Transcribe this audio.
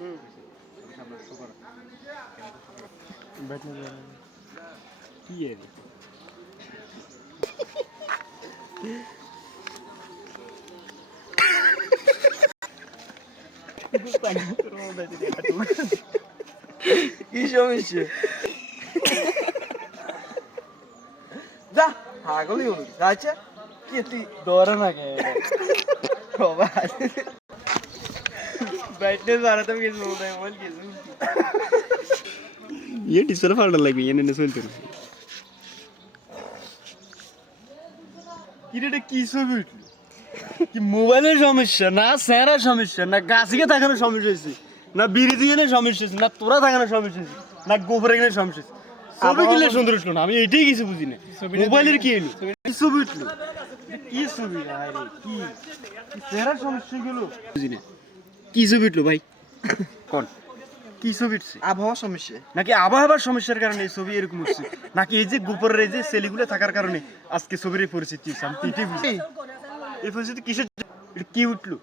কি এর কি সমস্যা যা পাগলই হলো আচ্ছা কি তুই দৌড়া না কে বাবা ব্যাটনেস বাড়াতে গেছিল না বল গেছিল ये डिस्प्ले फाड़ লাগবে এনে নে চলতে না কিরে কি ছবি উঠলো কি মোবাইলের সমস্যা না স্যারের সমস্যা না গাছিকে দেখানোর সমস্যা হয়েছে না বিড়ি দিয়ে সমস্যা হয়েছে না তোরা দেখানোর সমস্যা হয়েছে না গোবরে গেলে সমস্যা হয়েছে ছবি কিনলে সুন্দর উঠলো না আমি এটাই কিছু বুঝি না মোবাইলের কি এলো কি ছবি উঠলো কি ছবি আরে কি স্যারের সমস্যা গেলো বুঝি না কি ছবি উঠলো ভাই কোন কি ছবি উঠছে আবহাওয়া সমস্যা নাকি আবহাওয়ার সমস্যার কারণে এই ছবি এরকম উঠছে নাকি এই যে গোপরের এই যে সেলিগুলো থাকার কারণে আজকে ছবির এই পরিস্থিতি আমি এটাই বুঝি এই পরিস্থিতি কিসের এটা কি উঠলো